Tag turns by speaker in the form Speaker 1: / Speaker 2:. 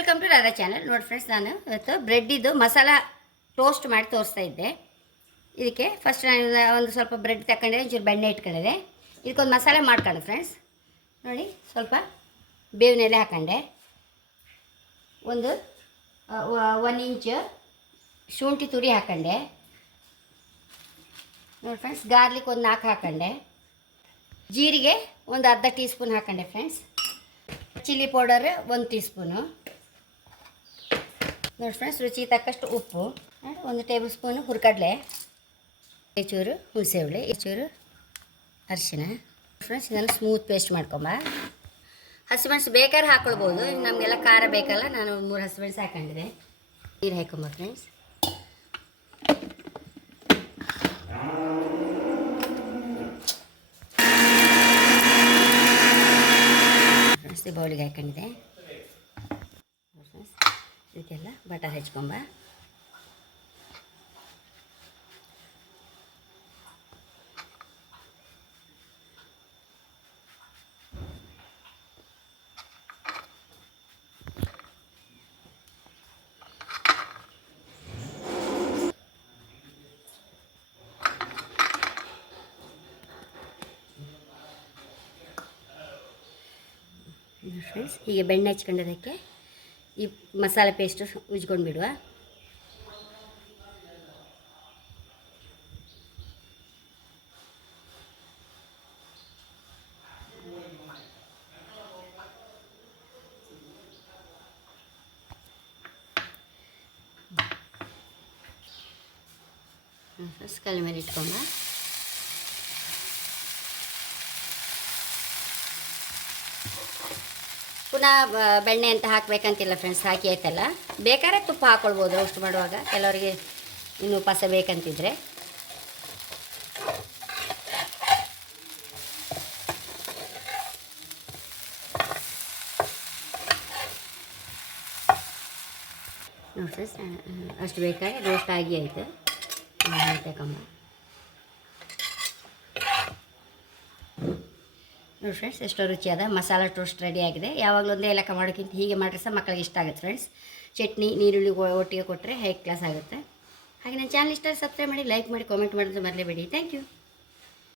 Speaker 1: Welcome to Radha channel ನೋಡಿ friends ನಾನು ಇವತ್ತು ಬ್ರೆಡ್ಡಿದ್ದು ಮಸಾಲ ಟೋಸ್ಟ್ ಮಾಡಿ ತೋರಿಸ್ತಾ ಇದ್ದೆ. ಇದಕ್ಕೆ ಫಸ್ಟ್ ನಾನು ಒಂದು ಸ್ವಲ್ಪ ಬ್ರೆಡ್ ತಗೊಂಡಿದ್ದೆ ಒಂಚೂರು ಬೆಣ್ಣೆ ಇಟ್ಕೊಂಡಿದೆ ಇದಕ್ಕೊಂದು ಮಸಾಲೆ ಮಾಡ್ಕೊಂಡು ಫ್ರೆಂಡ್ಸ್ ನೋಡಿ, ಸ್ವಲ್ಪ ಬೇವಿನ ಎಲೆ ಹಾಕೊಂಡೆ. ಒಂದು ಒನ್ ಇಂಚು ಶುಂಠಿ ತುರಿ ಹಾಕೊಂಡೆ. ನೋಡಿ ಫ್ರೆಂಡ್ಸ್ ಗಾರ್ಲಿಕ್ ಒಂದು ನಾಲ್ಕು ಹಾಕೊಂಡೆ. ಜೀರಿಗೆ ಒಂದು ಅರ್ಧ ಟೀ ಸ್ಪೂನ್ ಹಾಕೊಂಡೆ ಫ್ರೆಂಡ್ಸ್ ಚಿಲ್ಲಿ ಪೌಡರ್ ಒಂದು ಟೀ ಸ್ಪೂನು ನೋಡಿ ಫ್ರೆಂಡ್ಸ್ ರುಚಿ ತಕ್ಕಷ್ಟು ಉಪ್ಪು ಒಂದು ಟೇಬಲ್ ಸ್ಪೂನು ಹುರ್ಕಡ್ಲೆ ಚೂರು ಹುಣಸೆಹುಳಿ ಚೂರು ಅರಿಶಿನ ಫ್ರೆಂಡ್ಸ್ ಇದನ್ನು ಸ್ಮೂತ್ ಪೇಸ್ಟ್ ಮಾಡ್ಕೊಂಬ. ಹಸಿಮೆಣಸು ಬೇಕಾದ್ರೆ ಹಾಕ್ಕೊಳ್ಬೋದು ನಮಗೆಲ್ಲ ಖಾರ ಬೇಕಲ್ಲ, ನಾನು ಮೂರು ಹಸಿಮೆಣಸು ಹಾಕೊಂಡಿದೆ ನೀರು ಹಾಕೊಂಬ ಫ್ರೆಂಡ್ಸ್ ಫ್ರೆಂಡ್ಸ್ ಬೌಲಿಗೆ ಹಾಕೊಂಡಿದೆ ಇದಕ್ಕೆಲ್ಲ ಬಟರ್ ಹೆಚ್ಕೊಂಬ. ಫ್ರೆಂಡ್ಸ್ ಹೀಗೆ ಬೆಣ್ಣೆ ಹಚ್ಕೊಂಡಿದ್ದಕ್ಕೆ ಈ ಮಸಾಲೆ ಪೇಸ್ಟು ಉಜ್ಕೊಂಡು ಬಿಡುವ ಫ್ರೆಂಡ್ಸ್ ಕಲ್ ಪುನಃ ಬೆಣ್ಣೆ ಅಂತ ಹಾಕಬೇಕಂತಿಲ್ಲ ಫ್ರೆಂಡ್ಸ್ ಹಾಕಿ ಆಯ್ತಲ್ಲ? ಬೇಕಾದ್ರೆ ತುಪ್ಪ ಹಾಕ್ಕೊಳ್ಬೋದು ರೋಸ್ಟ್ ಮಾಡುವಾಗ. ಕೆಲವರಿಗೆ ಇನ್ನು ಪಸ ಬೇಕಂತಿದ್ರೆ. ನೋಡಿ ಫ್ರೆಂಡ್ಸ್ ಅಷ್ಟು ಬೇಕಾದ್ರೆ ರೋಸ್ಟ್ ಆಗಿ ಆಯಿತು. ತಗೊಂಬ ನೋಡಿ ಫ್ರೆಂಡ್ಸ್ ಎಷ್ಟೋ ರುಚಿಯಾದ ಮಸಾಲ ಟೋಸ್ಟ್ ರೆಡಿ ಆಗಿದೆ. ಯಾವಾಗಲೂ ಒಂದೇ ಲೆಕ್ಕ ಮಾಡೋಕ್ಕಿಂತ ಹೀಗೆ ಮಾಡಿದ್ರೆ ಸಹ ಮಕ್ಕಳಿಗೆ ಇಷ್ಟ ಆಗುತ್ತೆ ಫ್ರೆಂಡ್ಸ್ ಚಟ್ನಿ, ನೀರುಳ್ಳಿ ಒಟ್ಟಿಗೆ ಕೊಟ್ಟರೆ ಹೈ ಕ್ಲಾಸ್ ಆಗುತ್ತೆ. ಹಾಗೆ ನನ್ನ ಚಾನಲ್ ಇಷ್ಟ ಸಬ್ಸ್ಕ್ರೈಬ್ ಮಾಡಿ ಲೈಕ್ ಮಾಡಿ ಕಾಮೆಂಟ್ ಮಾಡೋದು ಮರಲೇಬೇಡಿ. Thank you